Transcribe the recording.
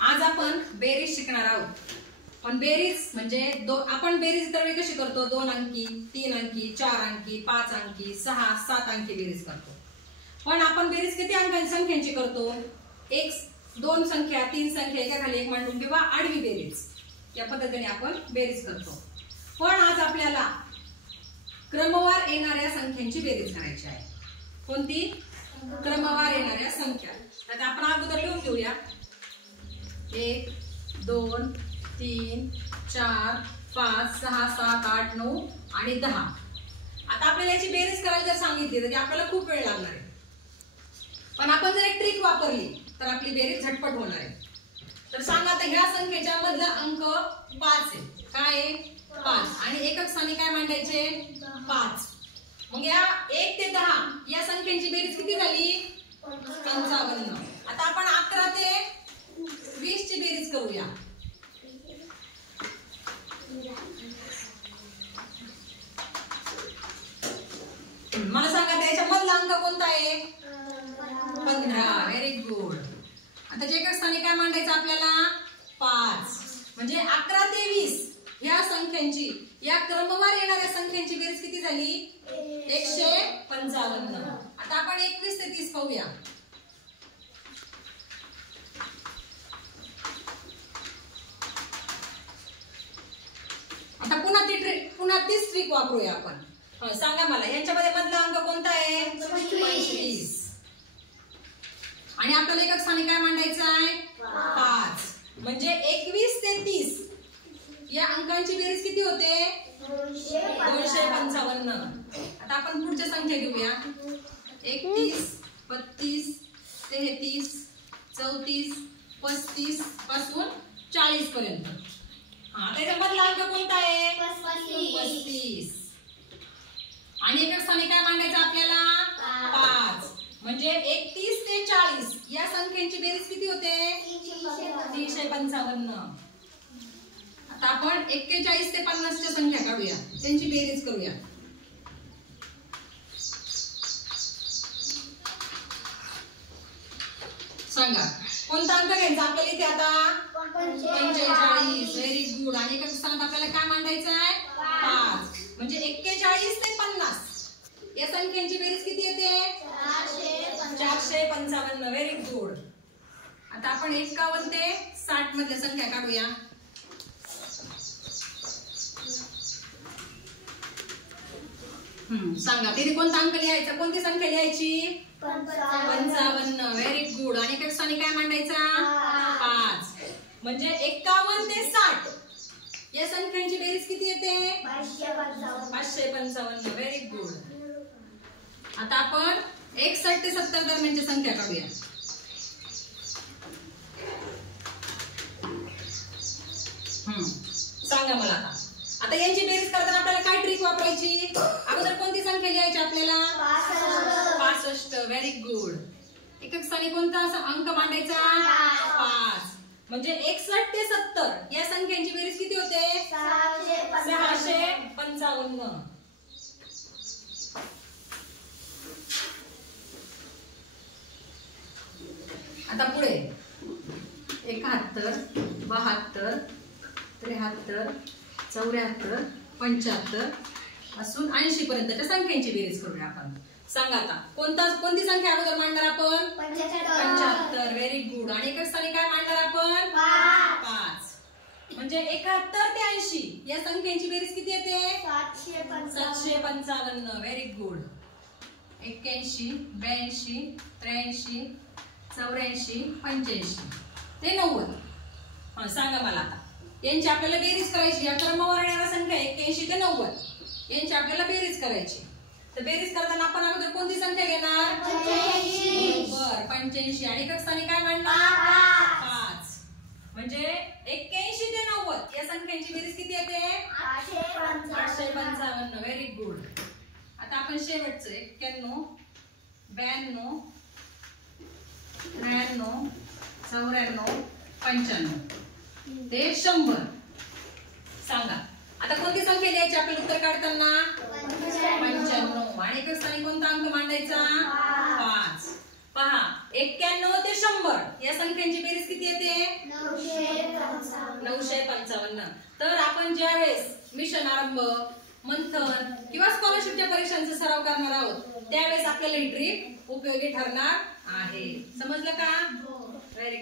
आज आपण बेरीज शिकणार आहोत. पण बेरीज म्हणजे आपण बेरीज तर कशी करतो? 2 अंकी, 3 अंकी, 4 अंकी, 5 अंकी, 6, 7 अंकी बेरीज करतो. पण आपण बेरीज किती अंकांची संख्यांची करतो? 1, 2 संख्या, 3 संख्या एकाखाली एक मांडून किंवा आडवी बेरीज या पद्धतीने आपण बेरीज करतो. पण आज आपल्याला क्रमवार येणाऱ्या संख्यांची बेरीज करायची आहे. कोणती? क्रमवार येणाऱ्या संख्या. तर आपण अगोदर लिहून घेऊया. 1, 2, 3, 4, 5, 6, 7, 8, 9 आणि 10. आता आपल्याला याची बेरीज करायला जर सांगितली तर आपल्याला खूप वेळ लागणार आहे. पण आपण जर एक ट्रिक वापरली तर आपली बेरीज झटपट होणार आहे. तर सांगा आता ह्या संख्येच्या मधला अंक 5 आहे. काय आहे? 5. आणि एकक स्थानी काय मांडायचे? 5. मग या 1 ते 10 या संख्यांची बेरीज किती झाली? 55. आता आपण 11 ते 20 ची बेरीज करूया. मला सांगा त्याच्या मधला अंक कोणता आहे? 15. Very good. आता जे एकक स्थानी काय मांडायचं आपल्याला? 5. म्हणजे 11 ते 20 या संख्यांची, या क्रमवार येणाऱ्या संख्यांची बेरीज किती झाली? 155. आता आपण 21 ते 30 पाहूया. आता पुन्हा तीच ट्रिक वापरूया आपण. सांगा मला यांच्यामध्ये मधला अंक कोणता आहे? 25. आणि आपल्याला एकक स्थानी काय मांडायचं आहे? 5. म्हणजे 21 ते 30 या अंकांची बेरीज किती होते? 255. आता आपण पुढच्या संख्या घेऊया. 31, 32, 33, 34, 35 पासून 40 पर्यंत. त्याच्या मधला अंक कोणता आहे? 35. आणि एकक स्थानी काय मांडायचं आपल्याला? 5. म्हणजे 31 ते 40 या संख्यांची बेरीज किती होते? 355. आता आपण 41 ते 50 च्या संख्या काढूया, त्यांची बेरीज करूया. सांगा कोणता अंक घ्यायचा आपल्याला इथे? आता 45. Very good. आणि एकक स्थानात आपल्याला काय मांडायचं आहे? 5. म्हणजे 41 ते 50 या संख्यांची बेरीज किती येते? 455. Very good. आता आपण 51 ते 60 मधल्या संख्या काढूया. सांगा तिथे कोणता अंक लिहायचा? कोणती संख्या लिहायची? 55. Very good. आणि एकक स्थानी काय मांडायचा? 5. म्हणजे 51 ते 60 या संख्यांची बेरीज किती येते? 555. Very good. आता आपण 61 ते 70 दरम्यानच्या संख्या काढूया. सांगा मला आता यांची बेरीज करताना आपल्याला काय ट्रिक वापरायची? अगोदर कोणती संख्या लिहायची आपल्याला? 65. Very good. एकक स्थानी कोणता असा अंक मांडायचा? 5. म्हणजे 61 ते 70 या संख्यांची बेरीज किती होते? 655. आता पुढे 71, 72, 73, 74, 75 असून 80 पर्यंतच्या संख्यांची बेरीज करूया आपण. सांगा आता कोणती संख्या अगोदर मांडणार आपण? 75. Very good. आणि एकक स्थानी काय मांडणार आपण? 5. म्हणजे 71 ते 80 या संख्यांची बेरीज किती येते? 755. Very good. 81, 82, 83, 84, 85 ते 90. सांगा मला आता यांची आपल्याला बेरीज करायची. या क्रमवार येणाऱ्या संख्या 81 ते 90 यांची आपल्याला बेरीज करायची. तर बेरीज करताना आपण अगोदर कोणती संख्या घेणार? 85. आणि एकक स्थानी काय मांडणार? 5. म्हणजे 81 ते 90 या संख्यांची बेरीज किती येते? 855. Very good. आता आपण शेवटचं 91, 92, 93, 94, 95 ते 100. सांगा आता कोणती संख्या लिहायची आपल्याला उत्तर काढताना? 95. आणि एकक स्थानी कोणता अंक मांडायचा? 5. पहा 91 ते 100 या संख्यांची बेरीज किती येते? 955. तर आपण ज्यावेळेस मिशन आरंभ, मंथन किंवा स्कॉलरशिपच्या परीक्षांचा सराव करणार आहोत त्यावेळेस आपल्याला ही ट्रिक उपयोगी ठरणार आहे. समजलं का? व्हेरी